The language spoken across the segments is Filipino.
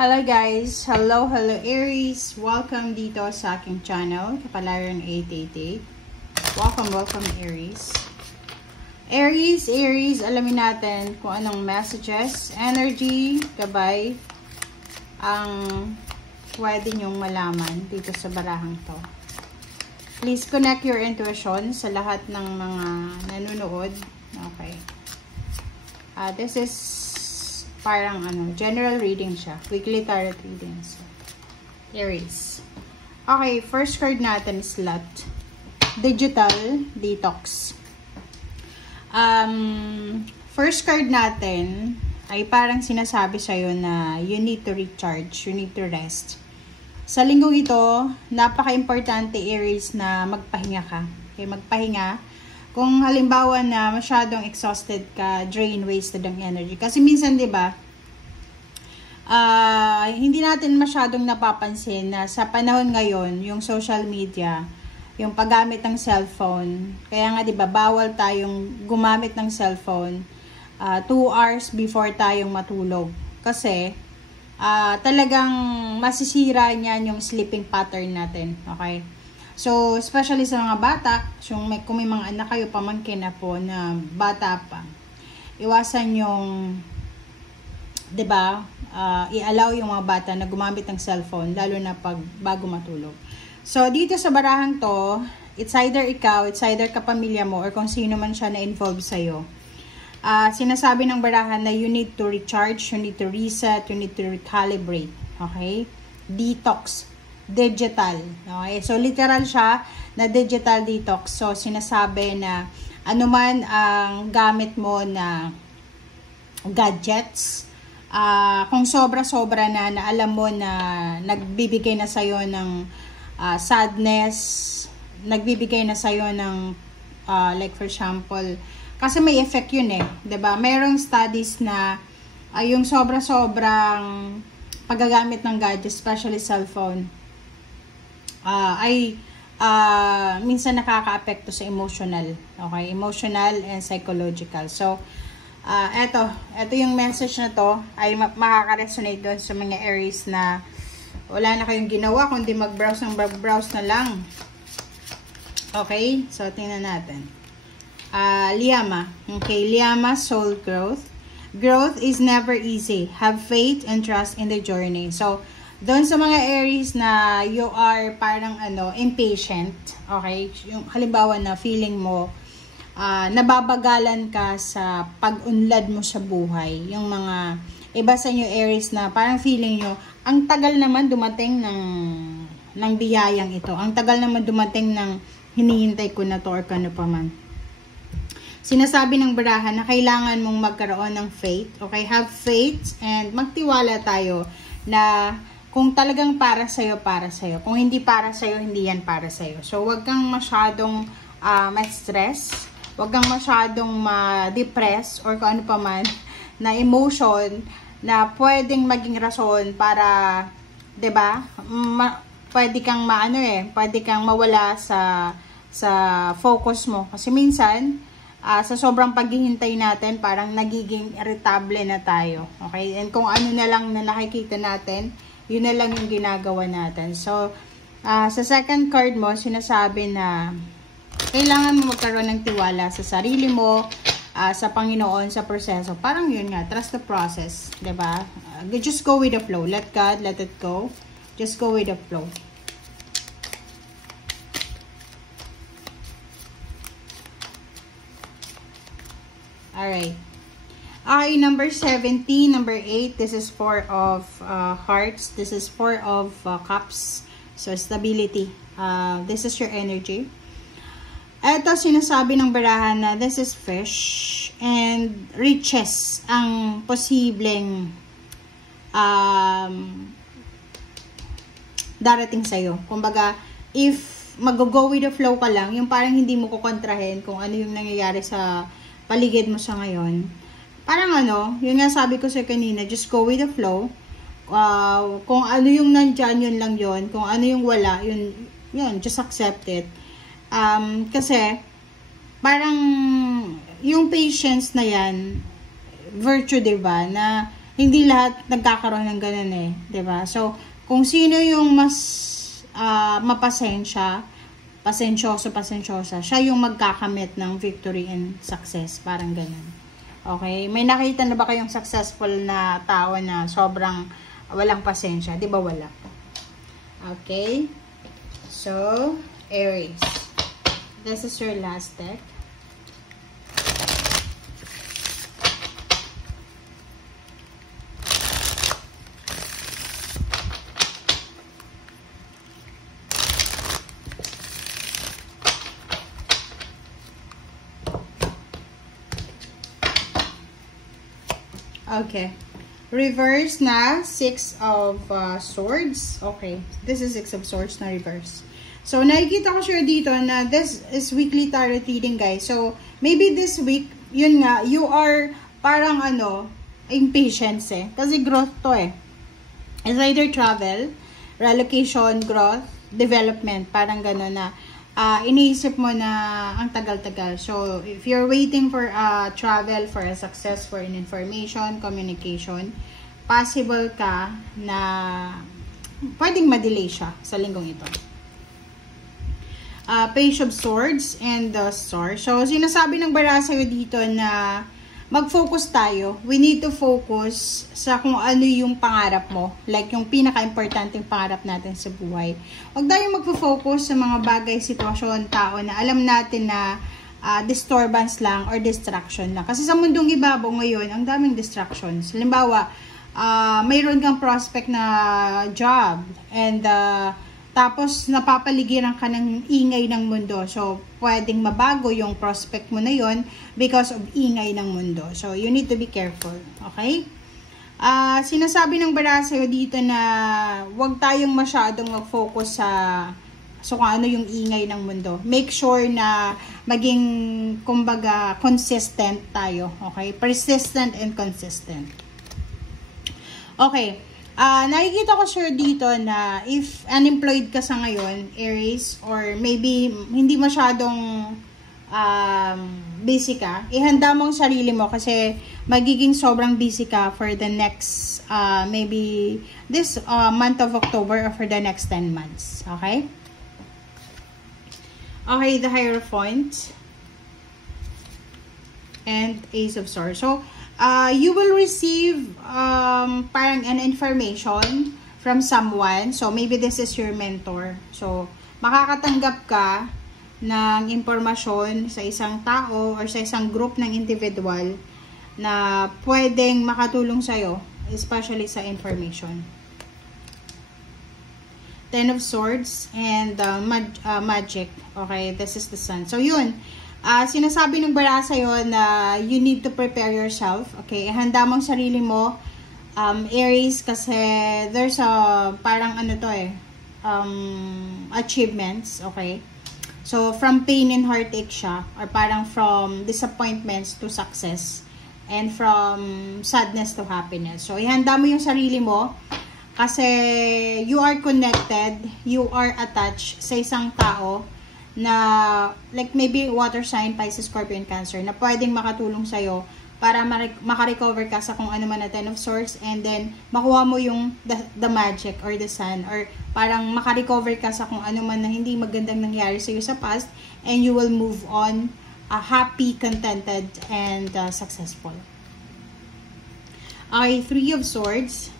Hello guys! Hello Aries! Welcome dito sa aking channel, Kapalaran 888. Welcome Aries. Aries, alamin natin kung anong messages, energy, gabay, ang pwede nyong malaman dito sa barahang to. Please connect your intuition sa lahat ng mga nanonood. Okay. This is parang general reading siya. Weekly tarot readings. Aries. Okay, first card natin is Lot. Digital Detox. First card natin ay parang sinasabi sa'yo na you need to recharge, you need to rest. Sa linggong ito, napaka-importante Aries na magpahinga ka. Okay, magpahinga. Kung halimbawa na masyadong exhausted ka, drain, wasted ang energy. Kasi minsan, di ba, hindi natin masyadong napapansin na sa panahon ngayon, yung social media, yung paggamit ng cellphone, kaya nga, di ba, bawal tayong gumamit ng cellphone 2 hours before tayong matulog. Kasi, talagang masisira niyan yung sleeping pattern natin. Okay? So, especially sa mga bata, kung may mga anak kayo, pamangkin na po na bata pa, iwasan yung, diba, i-allow yung mga bata na gumamit ng cellphone, lalo na bago matulog. So, dito sa barahang to, it's either ikaw, it's either kapamilya mo, or kung sino man siya na-involve sa'yo. Sinasabi ng barahan na you need to recharge, you need to reset, you need to recalibrate. Okay? Detox. Digital. Okay? So, literal siya na digital detox. So, sinasabi na anuman ang gamit mo na gadgets, kung sobra-sobra na alam mo na nagbibigay na sa'yo ng sadness, nagbibigay na sa'yo ng, like for example, kasi may effect yun eh. 'Di ba? Mayroong studies na yung sobra-sobrang paggagamit ng gadgets, especially cellphone, minsan nakaka-apekto sa emotional. Okay? Emotional and psychological. So, eto yung message na to ay makaka-resonate doon sa mga Aries na wala na kayong ginawa kundi mag-browse na lang. Okay? So, tingnan natin. Liyama. Okay, Liyama, soul growth. Growth is never easy. Have faith and trust in the journey. So, doon sa mga Aries na you are parang impatient, okay? Yung halimbawa na feeling mo nababagalan ka sa pag-unlad mo sa buhay. Yung mga iba sa inyo Aries na parang feeling nyo, ang tagal naman dumating ng biyayang ito. Ang tagal naman dumating ng hinihintay ko na to or kano pa man. Sinasabi ng barahan na kailangan mong magkaroon ng faith. Okay? Have faith and magtiwala tayo na kung talagang para sa'yo, para sa'yo. Kung hindi para sa'yo, hindi yan para sa'yo. So, wag kang masyadong ma-stress. Wag kang masyadong ma-depress or kung ano pa man na emotion na pwedeng maging rason para, 'di ba? Pwede kang pwede kang mawala sa focus mo. Kasi minsan, sa sobrang paghihintay natin, parang nagiging irritable na tayo. Okay? And kung ano na lang na nakikita natin, yun na lang yung ginagawa natin. So, sa second card mo, sinasabi na kailangan mo magkaroon ng tiwala sa sarili mo, sa Panginoon, sa proseso. Parang yun nga, trust the process. Diba? Just go with the flow. Let God, let it go. Just go with the flow. Alright. Okay, number 17, number 8, this is 4 of hearts. This is 4 of cups. So, stability. This is your energy. Ito, sinasabi ng barahan na this is fish and riches ang posibleng darating sa'yo. Kumbaga, if mag-go with the flow ka lang, yung parang hindi mo kukontrahin kung ano yung nangyayari sa paligid mo sa ngayon. Parang yun nga sabi ko sa kanina, just go with the flow. Kung ano yung nandyan, yun lang yun. Kung ano yung wala, yun, just accept it. Kasi, parang, yung patience na yan, virtue, diba, na hindi lahat nagkakaroon ng ganun eh, 'di ba? So, kung sino yung mas pasensyosa, siya yung magkakamit ng victory and success, parang ganun. Okay? May nakita na ba kayong successful na tao na sobrang walang pasensya? 'Di ba wala? Okay? So, Aries. This is your last deck. Okay. Reverse na 6 of swords. Okay. This is 6 of swords na reverse. So, nakikita ko sure dito na this is weekly tarot reading, guys. So, maybe this week, yun nga, you are parang impatient eh. Kasi growth to eh. It's either travel, relocation, growth, development. Parang gano'n na iniisip mo na ang tagal-tagal. So, if you're waiting for travel, for a success, for an information, communication, possible ka na pwedeng ma-delay siya sa linggong ito. Page of Swords and the Star. So, sinasabi ng bara sa'yo dito na mag-focus tayo. We need to focus sa kung ano yung pangarap mo. Like, yung pinaka-importanting pangarap natin sa buhay. Huwag tayong mag-focus sa mga bagay, sitwasyon, tao na alam natin na disturbance lang or distraction lang. Kasi sa mundong ibabaw ngayon, ang daming distractions. Halimbawa, mayroon kang prospect na job and tapos napapaligiran ka ng ingay ng mundo. So, pwedeng mabago yung prospect mo na yon because of ingay ng mundo. So, you need to be careful. Okay? Sinasabi ng bara sa'yo dito na huwag tayong masyadong mag-focus sa kung ano yung ingay ng mundo. Make sure na maging, kumbaga, consistent tayo. Okay? Persistent and consistent. Okay. Nakikita ko sure dito na if unemployed ka sa ngayon, Aries, or maybe hindi masyadong busy ka, ihanda mo ang sarili mo kasi magiging sobrang busy ka for the next, maybe this month of October or for the next 10 months. Okay? Okay, the Hierophant and Ace of Swords. So, you will receive parang an information from someone. So, maybe this is your mentor. So, makakatanggap ka ng impormasyon sa isang tao or sa isang group ng individual na pwedeng makatulong sa'yo, especially sa information. Ten of Swords and Magic. Okay, this is the Sun. So, yun. Sinasabi ng bara sa'yo na you need to prepare yourself. Okay, handa mong sarili mo, Aries, kasi there's parang achievements, okay? So, from pain and heartache siya, or parang from disappointments to success, and from sadness to happiness. So, ihanda mo yung sarili mo, kasi you are connected, you are attached sa isang tao, na like maybe water sign, Pisces, Scorpion, Cancer, na pwedeng makatulong sa'yo para makarecover ka sa kung ano man na Ten of Swords, and then makuha mo yung the magic or the sun, or parang makarecover ka sa kung ano man na hindi magandang nangyari sa'yo sa past, and you will move on happy, contented, and successful. Okay, Three of Swords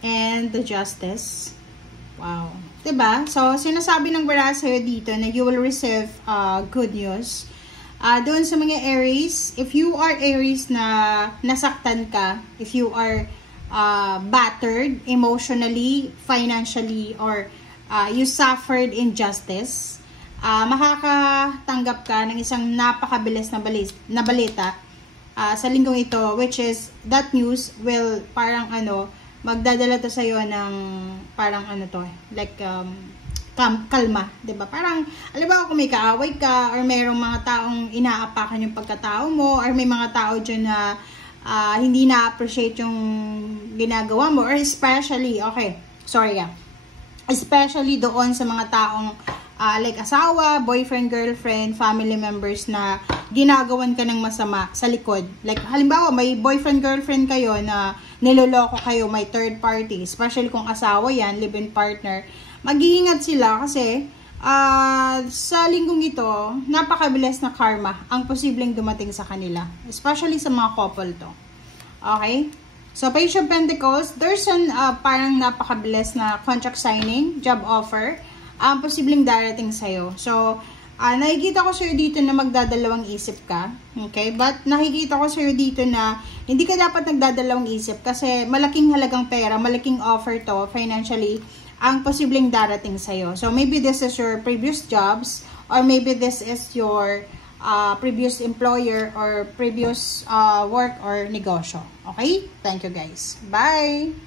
and the Justice. Wow. Diba? So, sinasabi ng bara sa'yo dito na you will receive good news. Doon sa mga Aries, if you are Aries na nasaktan ka, if you are battered emotionally, financially, or you suffered injustice, makakatanggap ka ng isang napakabilis na balita sa linggong ito, which is that news will parang magdadala to sa'yo ng parang like kalma, diba? Parang, alam ba, kung may kaaway ka or mayroong mga taong inaapakan yung pagkatao mo, or may mga tao dyan na hindi na-appreciate yung ginagawa mo, or especially, especially doon sa mga taong like asawa, boyfriend, girlfriend, family members na ginagawan ka ng masama sa likod. Like, halimbawa, may boyfriend, girlfriend kayo na niloloko kayo, may third party, especially kung asawa yan, live-in partner, mag-iingat sila kasi sa linggong ito, napakabilis na karma ang posibleng dumating sa kanila. Especially sa mga couple to. Okay? So, Page of Pentacles, there's an parang napakabilis na contract signing, job offer, ang posibleng darating sa'yo. So, nakikita ko sa'yo dito na magdadalawang isip ka. Okay? But, nakikita ko sa'yo dito na hindi ka dapat nagdadalawang isip kasi malaking halagang pera, malaking offer to financially ang posibleng darating sa'yo. So, maybe this is your previous jobs or maybe this is your previous employer or previous work or negosyo. Okay? Thank you guys. Bye!